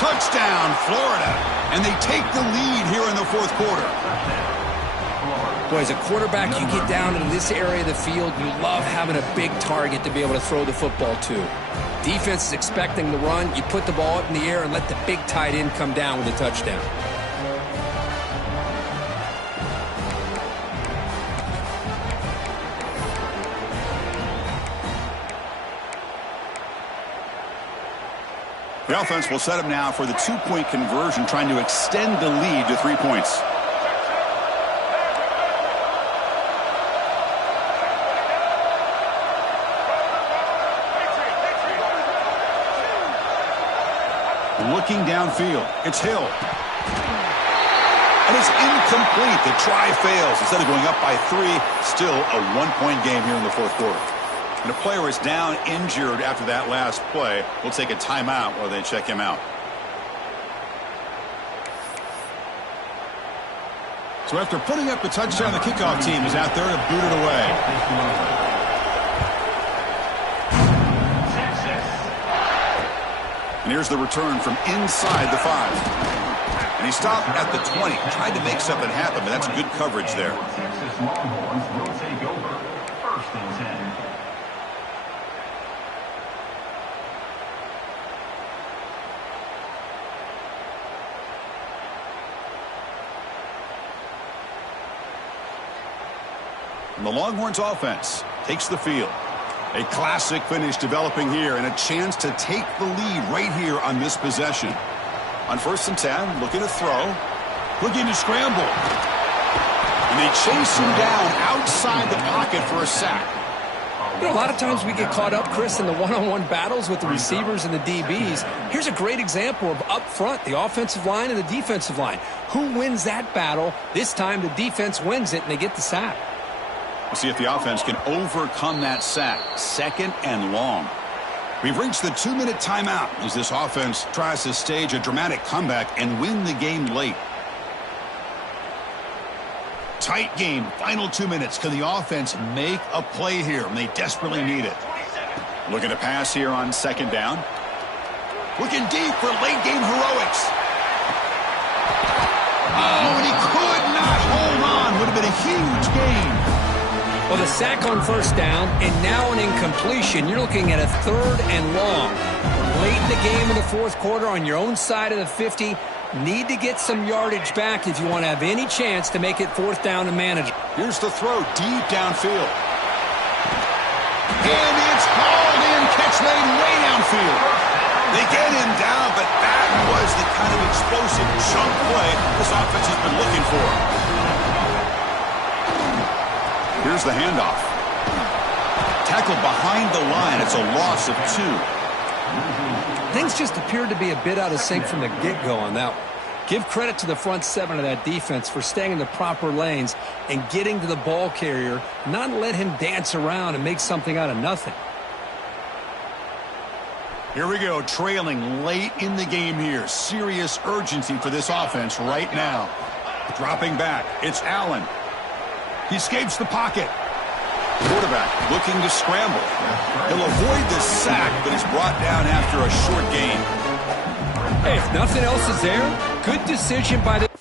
Touchdown, Florida. And they take the lead here in the 4th quarter. Boy, as a quarterback, you get down into this area of the field, you love having a big target to be able to throw the football to. Defense is expecting the run. You put the ball up in the air and let the big tight end come down with a touchdown. The offense will set up now for the 2-point conversion, trying to extend the lead to 3 points. Looking downfield. It's Hill. And it's incomplete. The try fails. Instead of going up by 3, still a 1-point game here in the 4th quarter. And the player is down injured after that last play. We'll take a timeout while they check him out. So after putting up the touchdown, the kickoff team is out there to boot it away. And here's the return from inside the 5. And he stopped at the 20. Tried to make something happen, but that's good coverage there. Texas Longhorns will take over. 1st and 10. And the Longhorns offense takes the field. A classic finish developing here and a chance to take the lead right here on this possession. On 1st and 10, looking to throw. Looking to scramble. And they chase him down outside the pocket for a sack. You know, a lot of times we get caught up, Chris, in the one-on-one battles with the receivers and the DBs. Here's a great example of up front, the offensive line and the defensive line. Who wins that battle? This time the defense wins it and they get the sack. We'll see if the offense can overcome that sack. 2nd and long. We've reached the 2-minute timeout as this offense tries to stage a dramatic comeback and win the game late. Tight game, final 2 minutes. Can the offense make a play here? And they desperately need it. Looking to pass here on 2nd down. Looking deep for late game heroics. Oh, and he could not hold on. Would have been a huge gain. Well, the sack on 1st down, and now an incompletion. You're looking at a 3rd and long. Late in the game in the 4th quarter on your own side of the 50. Need to get some yardage back if you want to have any chance to make it 4th down and manageable. Here's the throw deep downfield. And it's hauled in. Catch made way downfield. They get him down, but that was the kind of explosive chunk play this offense has been looking for. Here's the handoff. Tackle behind the line. It's a loss of 2. Things just appeared to be a bit out of sync from the get-go on that one. Give credit to the front seven of that defense for staying in the proper lanes and getting to the ball carrier, not let him dance around and make something out of nothing. Here we go, trailing late in the game here. Serious urgency for this offense right now. Dropping back, it's Allen. He escapes the pocket. Quarterback looking to scramble. He'll avoid the sack, but is brought down after a short gain. Hey, if nothing else is there, good decision by the...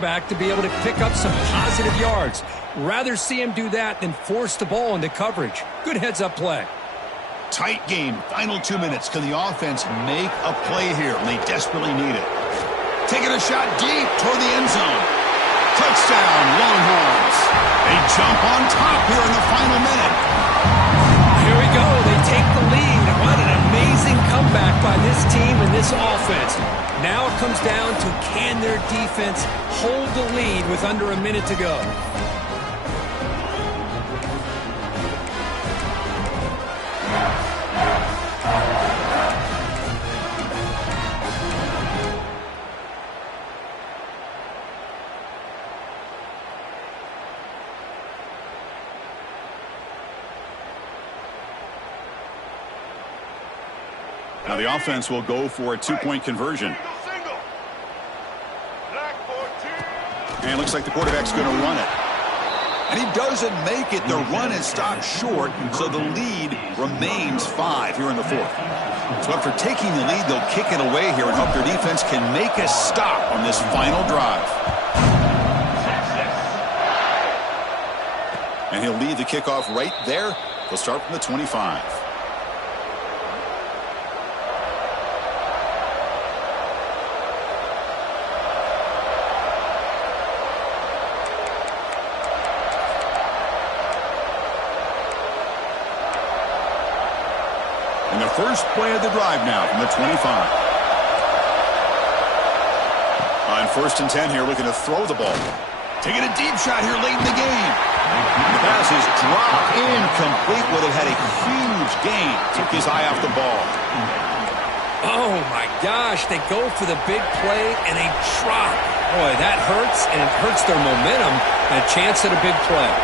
back to be able to pick up some positive yards. Rather see him do that than force the ball into coverage. Good heads-up play. Tight game, final 2 minutes. Can the offense make a play here? And they desperately need it. Taking a shot deep toward the end zone. Touchdown, Longhorns. They jump on top here in the final minute. Here we go. They take the lead. What an amazing comeback by this team and this offense. Now it comes down to can their defense hold the lead with under a minute to go. Now the offense will go for a two-point conversion. And it looks like the quarterback's going to run it. And he doesn't make it. The run is stopped short, so the lead remains 5 here in the fourth. So after taking the lead, they'll kick it away here and hope their defense can make a stop on this final drive. And he'll lead the kickoff right there. They'll start from the 25. And the first play of the drive now from the 25. On 1st and 10 here, looking to throw the ball. Taking a deep shot here late in the game. The pass is dropped incomplete. Would have had a huge gain. Took his eye off the ball. Oh, my gosh. They go for the big play, and they drop. Boy, that hurts, and it hurts their momentum and a chance at a big play.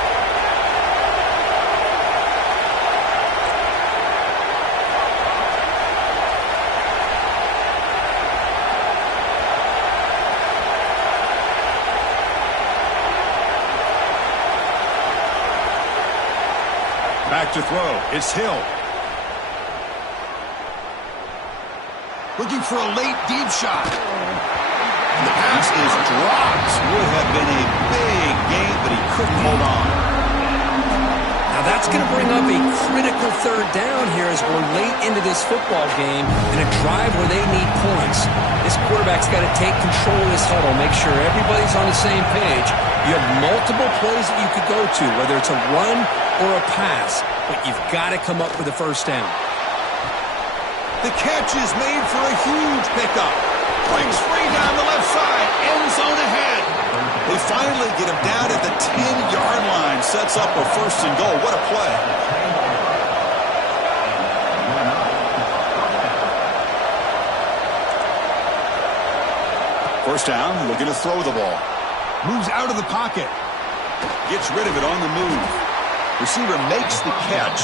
Back to throw. It's Hill. Looking for a late deep shot. And the pass is dropped. Would have been a big gain, but he couldn't hold on. Now that's going to bring up a critical third down here as we're late into this football game in a drive where they need points. This quarterback's got to take control of this huddle, make sure everybody's on the same page. You have multiple plays that you could go to, whether it's a run or a pass, but you've got to come up with a first down. The catch is made for a huge pickup. Breaks free down the left side. End zone ahead. They finally get him down at the 10-yard line. Sets up a 1st and goal. What a play. First down, looking to throw the ball. Moves out of the pocket. Gets rid of it on the move. Receiver makes the catch.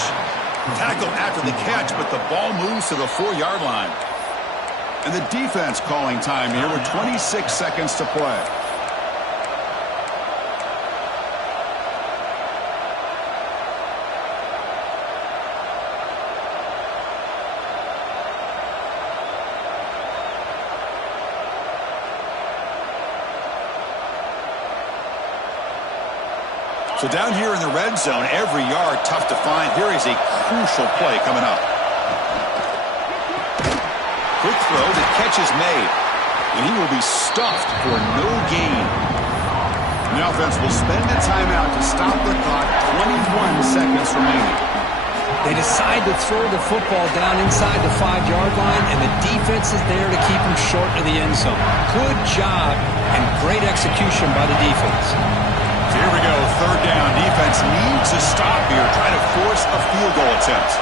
Tackle after the catch, but the ball moves to the 4-yard line. And the defense calling time here with 26 seconds to play. So down here in the red zone, every yard tough to find. Here is a crucial play coming up. Quick throw, the catch is made. And he will be stuffed for no gain. The offense will spend a timeout to stop the clock. 21 seconds remaining. They decide to throw the football down inside the 5-yard line, and the defense is there to keep them short of the end zone. Good job and great execution by the defense. Here we go, third down. Defense needs to stop here, try to force a field goal attempt.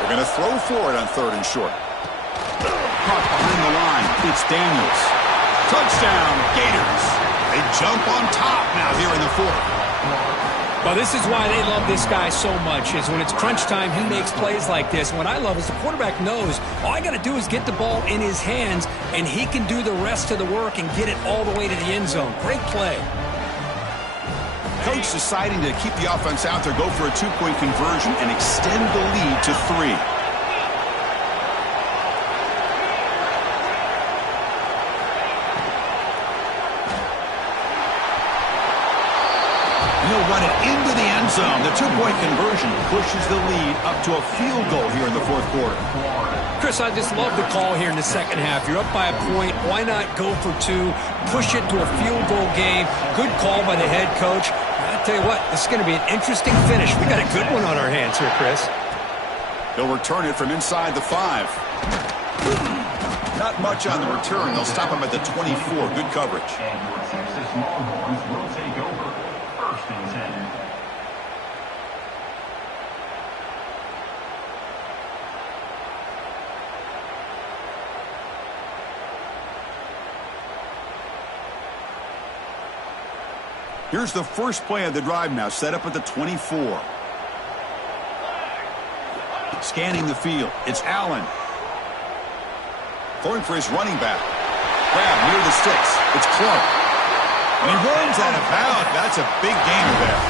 They're going to throw for it on third and short. Caught behind the line. It's Daniels. Touchdown, Gators. They jump on top now here in the fourth. Well, this is why they love this guy so much, is when it's crunch time, he makes plays like this. What I love is the quarterback knows all I got to do is get the ball in his hands, and he can do the rest of the work and get it all the way to the end zone. Great play. Coach deciding to keep the offense out there, go for a 2-point conversion, and extend the lead to 3. He'll run it into the end zone. The 2-point conversion pushes the lead up to a field goal here in the fourth quarter. Chris, I just love the call here in the second half. You're up by a point. Why not go for 2, push it to a field goal game? Good call by the head coach. I'll tell you what, this is going to be an interesting finish. We got a good one on our hands here, Chris. They'll return it from inside the 5. Not much on the return. They'll stop him at the 24. Good coverage. And your Texas Longhorns will take over. First and 10. Here's the first play of the drive now, set up at the 24. Scanning the field, it's Allen. Going for his running back. Grab near the sticks, it's Clark. And he runs out of bounds. That's a big gainer there.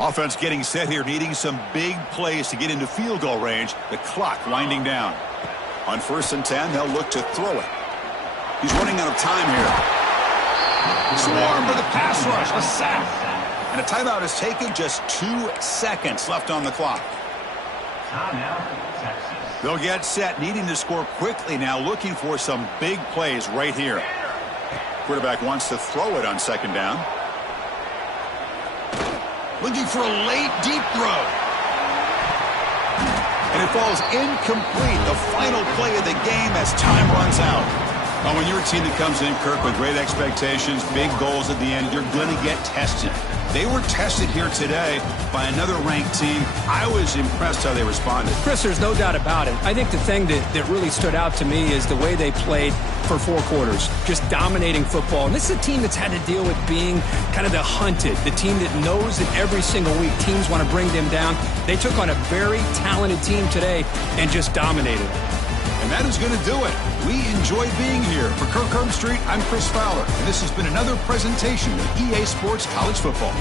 Offense getting set here, needing some big plays to get into field goal range. The clock winding down. On 1st and 10, they'll look to throw it. He's running out of time here. Swarm for the pass rush. A sack. And a timeout is taken. Just 2 seconds left on the clock. Timeout, Texas. They'll get set, needing to score quickly now, looking for some big plays right here. Quarterback wants to throw it on 2nd down. Looking for a late, deep throw. And it falls incomplete. The final play of the game as time runs out. Well, when you're a team that comes in, Kirk, with great expectations, big goals at the end, you're going to get tested. They were tested here today by another ranked team. I was impressed how they responded. Chris, there's no doubt about it. I think the thing that really stood out to me is the way they played for 4 quarters, just dominating football. And this is a team that's had to deal with being kind of the hunted, the team that knows that every single week teams want to bring them down. They took on a very talented team today and just dominated. And that is going to do it. We enjoyed being here. For Kirk Herbstreit, I'm Chris Fowler, and this has been another presentation of EA Sports College Football.